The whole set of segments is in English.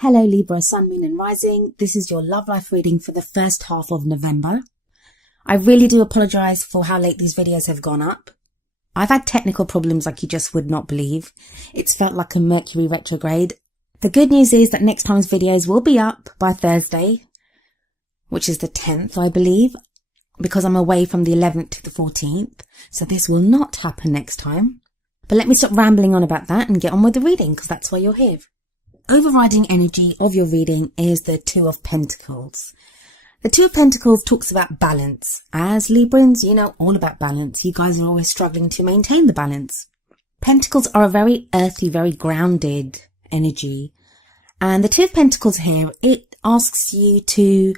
Hello Libra, Sun, Moon and Rising. This is your love life reading for the first half of November. I really do apologise for how late these videos have gone up. I've had technical problems like you just would not believe. It's felt like a Mercury retrograde. The good news is that next time's videos will be up by Thursday, which is the 10th, I believe, because I'm away from the 11th to the 14th. So this will not happen next time. But let me stop rambling on about that and get on with the reading, because that's why you're here. Overriding energy of your reading is the Two of Pentacles. The Two of Pentacles talks about balance. As Librans, you know all about balance. You guys are always struggling to maintain the balance. Pentacles are a very earthy, very grounded energy. And the Two of Pentacles here, it asks you to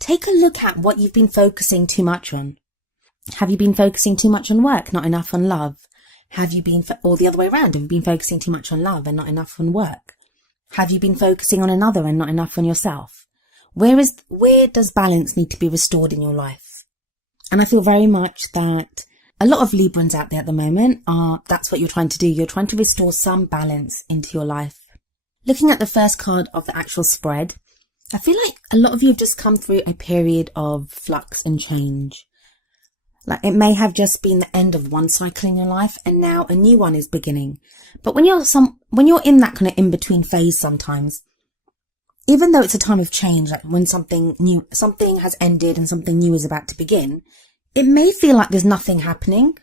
take a look at what you've been focusing too much on. Have you been focusing too much on work, not enough on love? Have you been, or the other way around, have you been focusing too much on love and not enough on work? Have you been focusing on another and not enough on yourself? Where does balance need to be restored in your life? And I feel very much that a lot of Librans out there at the moment that's what you're trying to do. You're trying to restore some balance into your life. Looking at the first card of the actual spread, I feel like a lot of you have just come through a period of flux and change. Like it may have just been the end of one cycle in your life and now a new one is beginning. But when you're in that kind of in-between phase sometimes, even though it's a time of change, like when something has ended and something new is about to begin, it may feel like there's nothing happening.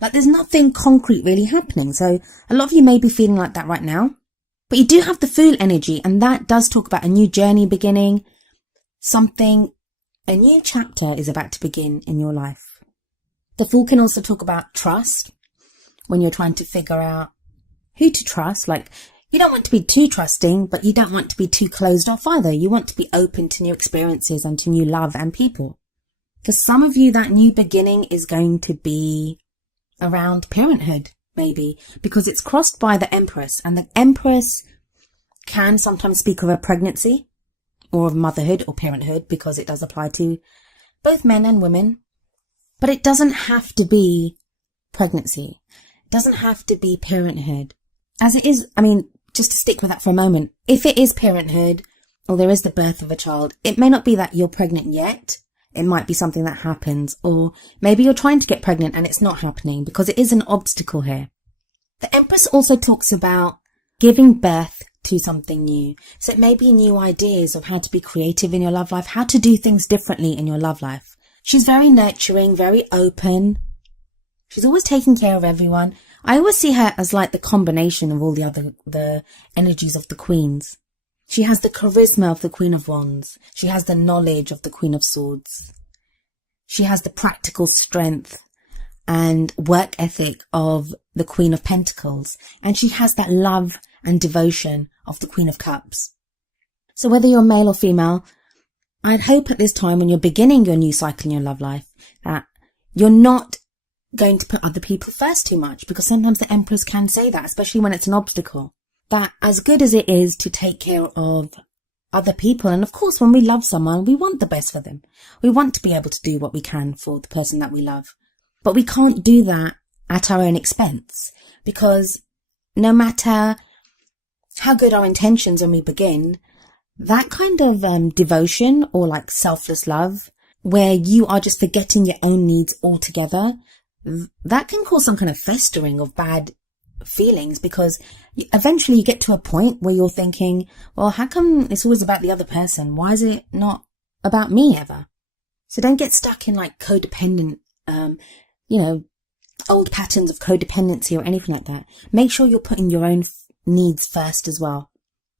Like there's nothing concrete really happening. So a lot of you may be feeling like that right now. But you do have the Fool energy, and that does talk about a new journey beginning. A new chapter is about to begin in your life. The Fool can also talk about trust, when you're trying to figure out who to trust. Like, you don't want to be too trusting, but you don't want to be too closed off either. You want to be open to new experiences and to new love and people. For some of you, that new beginning is going to be around parenthood, maybe, because it's crossed by the Empress, and the Empress can sometimes speak of a pregnancy or of motherhood or parenthood, because it does apply to both men and women. But it doesn't have to be pregnancy. It doesn't have to be parenthood. As it is, I mean, just to stick with that for a moment, if it is parenthood or there is the birth of a child, it may not be that you're pregnant yet. It might be something that happens, or maybe you're trying to get pregnant and it's not happening because it is an obstacle here. The Empress also talks about giving birth to something new. So it may be new ideas of how to be creative in your love life, how to do things differently in your love life. She's very nurturing, very open. She's always taking care of everyone. I always see her as like the combination of all the energies of the queens. She has the charisma of the Queen of Wands. She has the knowledge of the Queen of Swords. She has the practical strength and work ethic of the Queen of Pentacles. And she has that love and devotion of the Queen of Cups. So whether you're male or female, I'd hope at this time when you're beginning your new cycle in your love life that you're not going to put other people first too much, because sometimes the Empress can say that, especially when it's an obstacle. That as good as it is to take care of other people, and of course when we love someone, we want the best for them. We want to be able to do what we can for the person that we love. But we can't do that at our own expense, because no matter how good our intentions when we begin, that kind of devotion or like selfless love, where you are just forgetting your own needs altogether, that can cause some kind of festering of bad feelings, because eventually you get to a point where you're thinking, well, how come it's always about the other person? Why is it not about me ever? So don't get stuck in like codependent, old patterns of codependency or anything like that. Make sure you're putting your own needs first as well.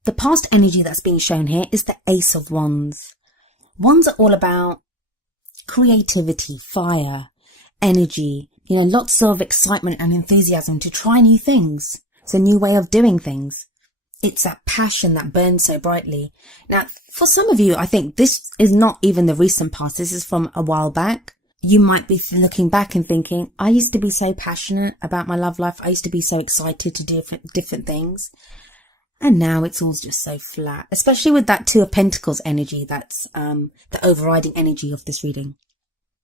The past energy that's being shown here is the Ace of Wands. Wands are all about creativity, fire, energy, lots of excitement and enthusiasm to try new things. It's a new way of doing things. It's that passion that burns so brightly. Now, for some of you, I think this is not even the recent past. This is from a while back. You might be looking back and thinking, I used to be so passionate about my love life. I used to be so excited to do different things. And now it's all just so flat, especially with that Two of Pentacles energy. That's the overriding energy of this reading.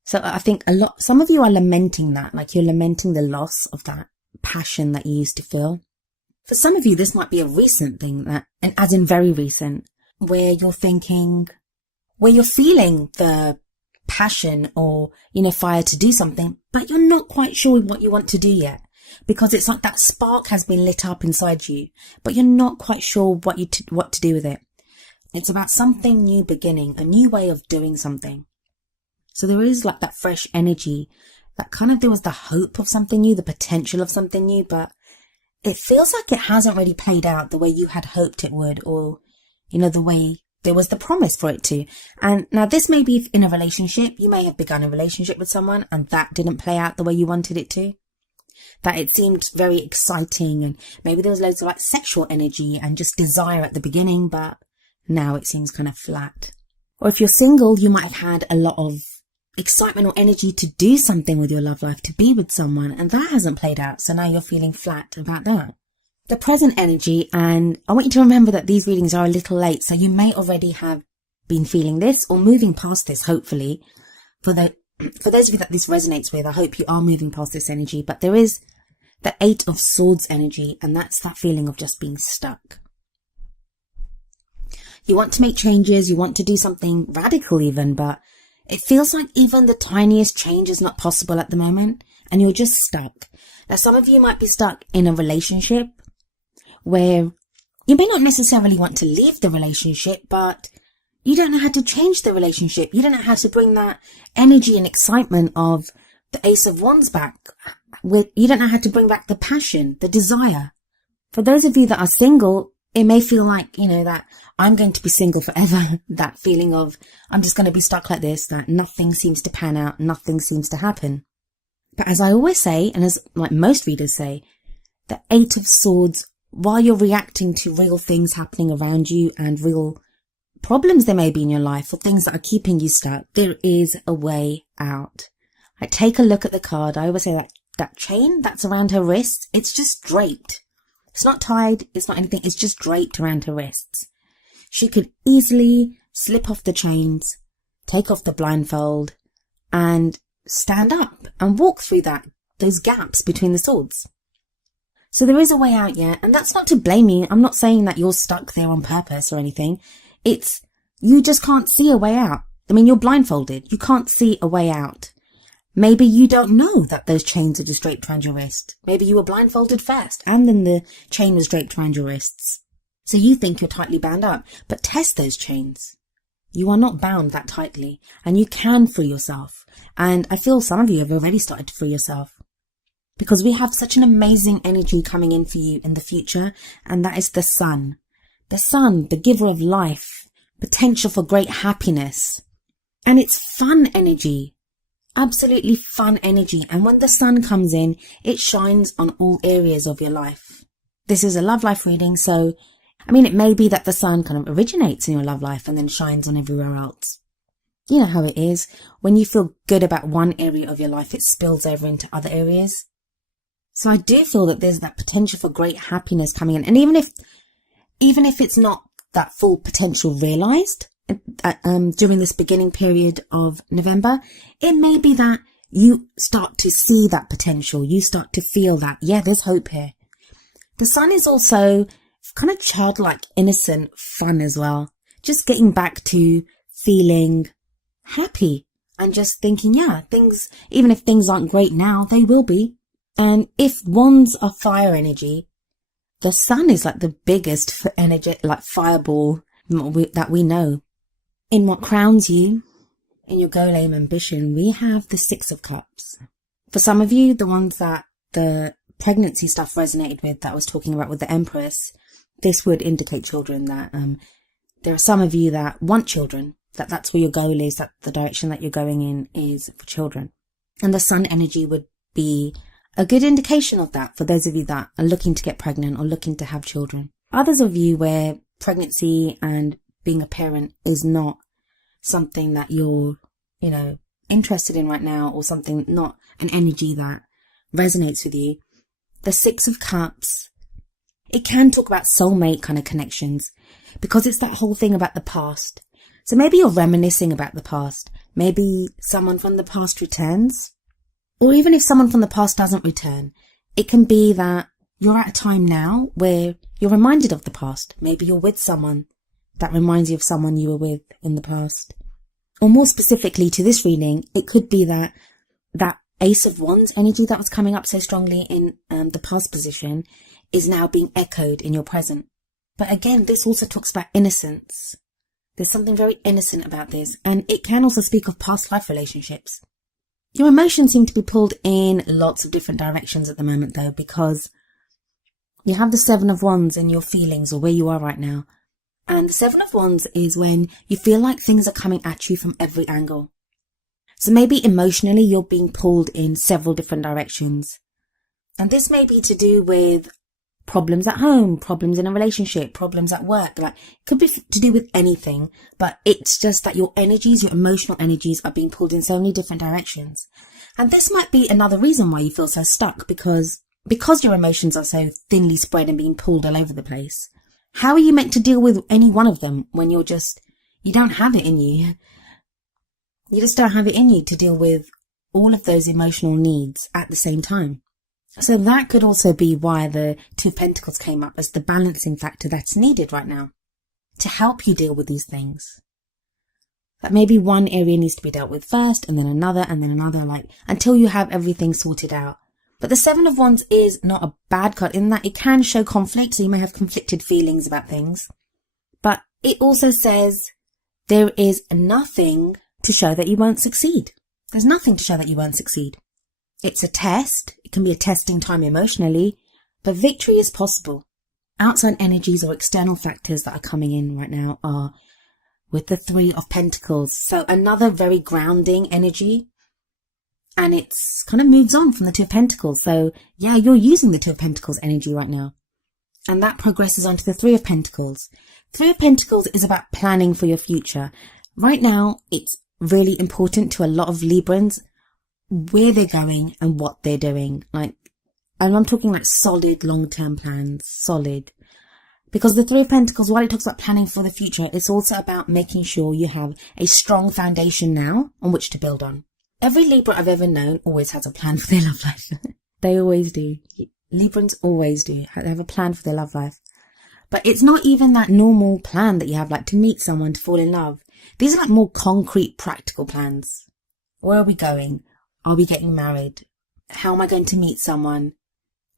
So I think some of you are lamenting that, like you're lamenting the loss of that passion that you used to feel. For some of you, this might be a recent thing, and as in very recent. where you're thinking, where you're feeling the passion or, fire to do something, but you're not quite sure what you want to do yet. Because it's like that spark has been lit up inside you, but you're not quite sure what to do with it. It's about something new beginning, a new way of doing something. So there is like that fresh energy, that kind of, there was the hope of something new, the potential of something new, but it feels like it hasn't really played out the way you had hoped it would, or, the way there was the promise for it to. And now this may be in a relationship. You may have begun a relationship with someone and that didn't play out the way you wanted it to. That it seemed very exciting and maybe there was loads of like sexual energy and just desire at the beginning, but now it seems kind of flat. Or if you're single, you might have had a lot of excitement or energy to do something with your love life, to be with someone, and that hasn't played out. So now you're feeling flat about that. The present energy, and I want you to remember that these readings are a little late, so you may already have been feeling this or moving past this, hopefully. For those of you that this resonates with, I hope you are moving past this energy, but there is the 8 of Swords energy, and that's that feeling of just being stuck. You want to make changes, you want to do something radical even, but it feels like even the tiniest change is not possible at the moment, and you're just stuck. Now, some of you might be stuck in a relationship where you may not necessarily want to leave the relationship, but you don't know how to change the relationship. You don't know how to bring that energy and excitement of the Ace of Wands back. You don't know how to bring back the passion, the desire. For those of you that are single, it may feel like, that I'm going to be single forever. That feeling of I'm just going to be stuck like this, that nothing seems to pan out, nothing seems to happen. But as I always say, and as like most readers say, the 8 of Swords, while you're reacting to real things happening around you and real problems there may be in your life or things that are keeping you stuck, there is a way out. Like, take a look at the card. I always say that chain that's around her wrists, it's just draped. It's not tied, it's not anything, it's just draped around her wrists. She could easily slip off the chains, take off the blindfold, and stand up and walk through those gaps between the swords. So there is a way out yet, and that's not to blame you. I'm not saying that you're stuck there on purpose or anything. It's, you just can't see a way out. I mean, you're blindfolded. You can't see a way out. Maybe you don't know that those chains are just draped around your wrist. Maybe you were blindfolded first, and then the chain was draped around your wrists. So you think you're tightly bound up, but test those chains. You are not bound that tightly, and you can free yourself. And I feel some of you have already started to free yourself, because we have such an amazing energy coming in for you in the future, and that is the sun. The sun, the giver of life, potential for great happiness. And it's fun energy. Absolutely fun energy. And when the sun comes in, it shines on all areas of your life. This is a love life reading, so it may be that the sun kind of originates in your love life and then shines on everywhere else. You know how it is. When you feel good about one area of your life, it spills over into other areas. So I do feel that there's that potential for great happiness coming in. And even if it's not that full potential realized during this beginning period of November, it may be that you start to see that potential. You start to feel that, yeah, there's hope here. The sun is also kind of childlike, innocent fun as well. Just getting back to feeling happy and just thinking, yeah, even if things aren't great now, they will be. And if wands are fire energy, the sun is like the biggest energy, like fireball that we know. In what crowns you, in your goal, aim, ambition, we have the 6 of Cups. For some of you, the ones that the pregnancy stuff resonated with, that I was talking about with the Empress, this would indicate children, that there are some of you that want children, that's where your goal is, that the direction that you're going in is for children. And the sun energy would be a good indication of that for those of you that are looking to get pregnant or looking to have children. Others of you where pregnancy and being a parent is not something that you're, interested in right now, or something, not an energy that resonates with you. The 6 of Cups, it can talk about soulmate kind of connections, because it's that whole thing about the past. So maybe you're reminiscing about the past. Maybe someone from the past returns. Or even if someone from the past doesn't return, it can be that you're at a time now where you're reminded of the past. Maybe you're with someone that reminds you of someone you were with in the past. Or more specifically to this reading, it could be that Ace of Wands energy that was coming up so strongly in the past position is now being echoed in your present. But again, this also talks about innocence. There's something very innocent about this, and it can also speak of past life relationships. Your emotions seem to be pulled in lots of different directions at the moment though, because you have the Seven of Wands in your feelings or where you are right now. And the Seven of Wands is when you feel like things are coming at you from every angle. So maybe emotionally you're being pulled in several different directions. And this may be to do with problems at home, problems in a relationship, problems at work. Like, it could be to do with anything, but it's just that your energies, your emotional energies are being pulled in so many different directions. And this might be another reason why you feel so stuck, because your emotions are so thinly spread and being pulled all over the place. How are you meant to deal with any one of them when you don't have it in you? You just don't have it in you to deal with all of those emotional needs at the same time. So that could also be why the Two of Pentacles came up as the balancing factor that's needed right now to help you deal with these things. That maybe one area needs to be dealt with first, and then another, like until you have everything sorted out. But the Seven of Wands is not a bad card in that it can show conflict, so you may have conflicted feelings about things. But it also says there is nothing to show that you won't succeed. There's nothing to show that you won't succeed. It's a test. It can be a testing time emotionally, but victory is possible. Outside energies or external factors that are coming in right now are with the Three of Pentacles. So another very grounding energy. And it's kind of moves on from the Two of Pentacles. So yeah, you're using the Two of Pentacles energy right now. And that progresses on to the Three of Pentacles. Three of Pentacles is about planning for your future. Right now, it's really important to a lot of Librans where they're going and what they're doing. And I'm talking like solid long-term plans, solid. Because the Three of Pentacles, while it talks about planning for the future, it's also about making sure you have a strong foundation now on which to build on. Every Libra I've ever known always has a plan for their love life. They always do. Librans always do. They have a plan for their love life. But it's not even that normal plan that you have, like to meet someone, to fall in love. These are like more concrete, practical plans. Where are we going? Are we getting married? How am I going to meet someone?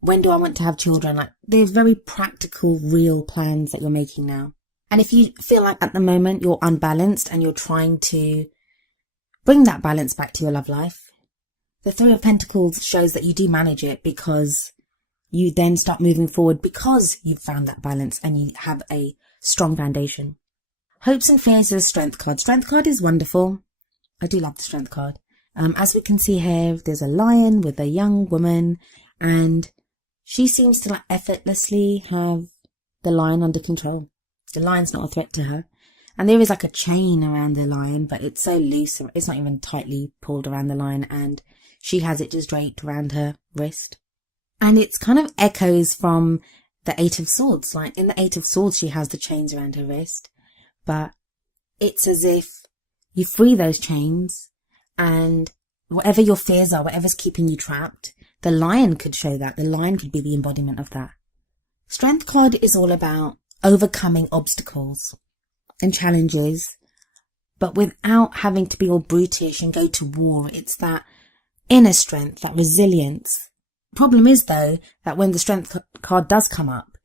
When do I want to have children? Like, they're very practical, real plans that you're making now. And if you feel like at the moment you're unbalanced and you're trying to bring that balance back to your love life, the Three of Pentacles shows that you do manage it, because you then start moving forward because you've found that balance and you have a strong foundation. Hopes and fears is a Strength card. Strength card is wonderful. I do love the Strength card. As we can see here, there's a lion with a young woman, and she seems to like effortlessly have the lion under control. The lion's not a threat to her. And there is like a chain around the lion, but it's so loose, it's not even tightly pulled around the lion, and she has it just draped around her wrist. And it's kind of echoes from the Eight of Swords. Like in the Eight of Swords, she has the chains around her wrist, but it's as if you free those chains, and whatever your fears are, whatever's keeping you trapped, the lion could show that. The lion could be the embodiment of that. Strength card is all about overcoming obstacles and challenges, but without having to be all brutish and go to war. It's that inner strength, that resilience. Problem is though, that when the Strength card does come up,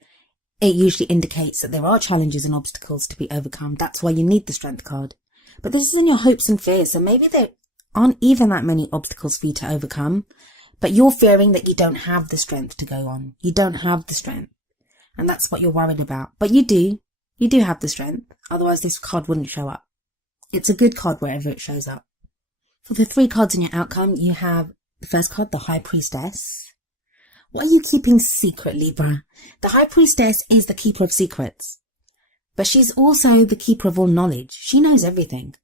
it usually indicates that there are challenges and obstacles to be overcome. That's why you need the Strength card. But this is in your hopes and fears, so maybe there aren't even that many obstacles for you to overcome, but you're fearing that you don't have the strength to go on. You don't have the strength. And that's what you're worried about. But you do. You do have the strength. Otherwise this card wouldn't show up. It's a good card wherever it shows up. For the 3 cards in your outcome, you have the first card, the High Priestess. What are you keeping secret, Libra? The High Priestess is the keeper of secrets. But she's also the keeper of all knowledge. She knows everything.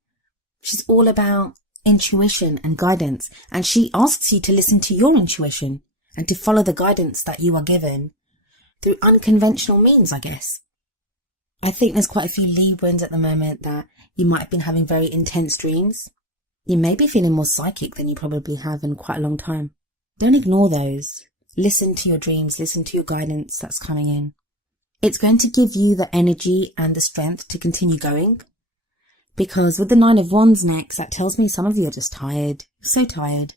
She's all about intuition and guidance. And she asks you to listen to your intuition and to follow the guidance that you are given through unconventional means, I guess. I think there's quite a few Librans at the moment that you might have been having very intense dreams. You may be feeling more psychic than you probably have in quite a long time. Don't ignore those. Listen to your dreams. Listen to your guidance that's coming in. it's going to give you the energy and the strength to continue going. Because with the Nine of Wands next, that tells me some of you are just tired. You're so tired.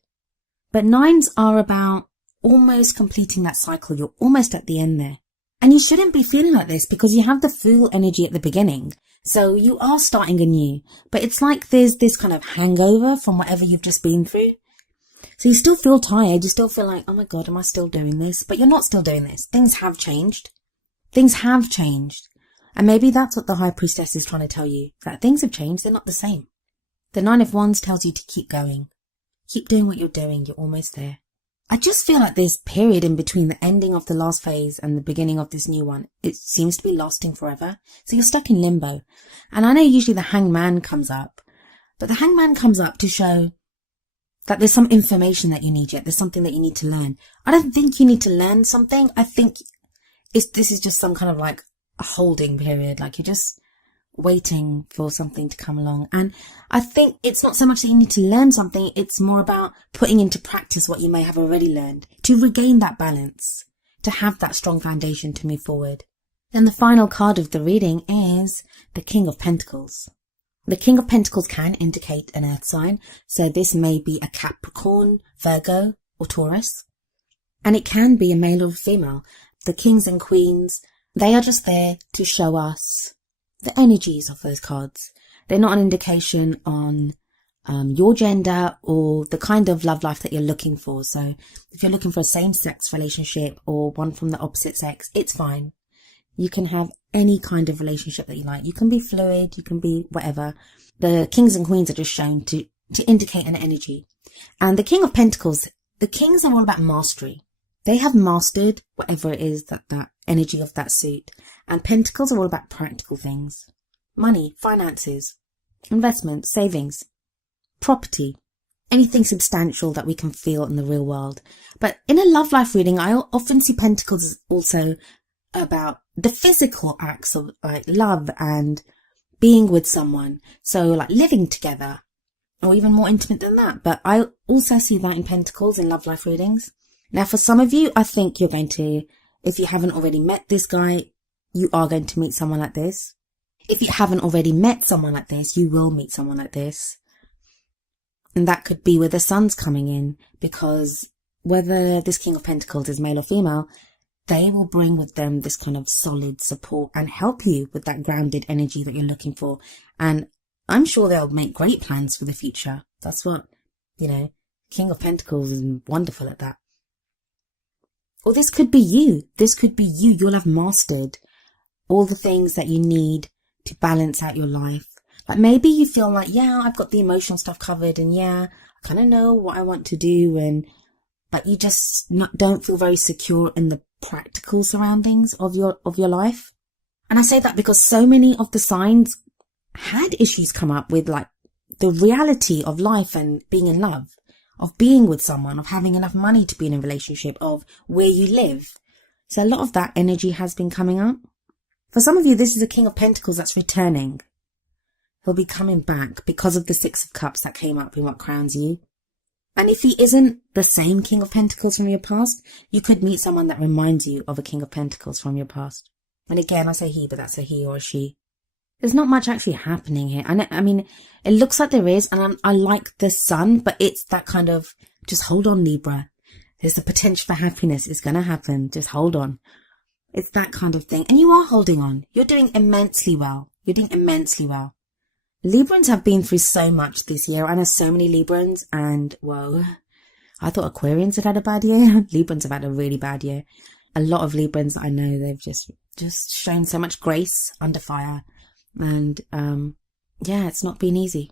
But nines are about almost completing that cycle. You're almost at the end there. And you shouldn't be feeling like this because you have the Fool energy at the beginning. So you are starting anew. But it's like there's this kind of hangover from whatever you've just been through. So you still feel tired. You still feel like, oh my God, am I still doing this? But you're not still doing this. Things have changed. Things have changed. And maybe that's what the High Priestess is trying to tell you. That things have changed. They're not the same. The Nine of Wands tells you to keep going. Keep doing what you're doing. You're almost there. I just feel like this period in between the ending of the last phase and the beginning of this new one, it seems to be lasting forever. So you're stuck in limbo. And I know usually the Hangman comes up, but the Hangman comes up to show that there's some information that you need yet. There's something that you need to learn. I don't think you need to learn something. I think this is just some kind of like a holding period. Like you're just waiting for something to come along. And I think it's not so much that you need to learn something. It's more about putting into practice what you may have already learned to regain that balance, to have that strong foundation to move forward. Then the final card of the reading is the King of Pentacles. The King of Pentacles can indicate an earth sign. So this may be a Capricorn, Virgo, or Taurus. And it can be a male or a female. The kings and queens, they are just there to show us the energies of those cards. They're not an indication on your gender or the kind of love life that you're looking for. So if you're looking for a same-sex relationship or one from the opposite sex, it's fine. You can have any kind of relationship that you like. You can be fluid, you can be whatever. The kings and queens are just shown to indicate an energy. And the King of Pentacles, the kings are all about mastery. They have mastered whatever it is that energy of that suit. And pentacles are all about practical things. Money, finances, investments, savings, property, anything substantial that we can feel in the real world. But in a love life reading, I often see pentacles as also about the physical acts of like love and being with someone. So like living together or even more intimate than that. But I also see that in pentacles in love life readings. Now, for some of you, I think you're going to, if you haven't already met this guy, you are going to meet someone like this. If you haven't already met someone like this, you will meet someone like this. And that could be where the sun's coming in, because whether this King of Pentacles is male or female, they will bring with them this kind of solid support and help you with that grounded energy that you're looking for. And I'm sure they'll make great plans for the future. That's what, King of Pentacles is wonderful at that. Or this could be you. This could be you. You'll have mastered all the things that you need to balance out your life. Like maybe you feel like, yeah, I've got the emotional stuff covered and yeah, I kind of know what I want to do, but you just don't feel very secure in the practical surroundings of your life. And I say that because so many of the signs had issues come up with like the reality of life and being in love, of being with someone, of having enough money to be in a relationship, of where you live. So a lot of that energy has been coming up. For some of you, this is a King of Pentacles that's returning. He'll be coming back because of the Six of Cups that came up in what crowns you. And if he isn't the same King of Pentacles from your past, you could meet someone that reminds you of a King of Pentacles from your past. And again, I say he, but that's a he or a she. There's not much actually happening here. I mean, it looks like there is, and I like the sun, but it's that kind of, just hold on, Libra. There's the potential for happiness. It's going to happen. Just hold on. It's that kind of thing. And you are holding on. You're doing immensely well. You're doing immensely well. Librans have been through so much this year. I know so many Librans, and whoa, I thought Aquarians had a bad year. Librans have had a really bad year. A lot of Librans I know, they've just shown so much grace under fire. And yeah, it's not been easy.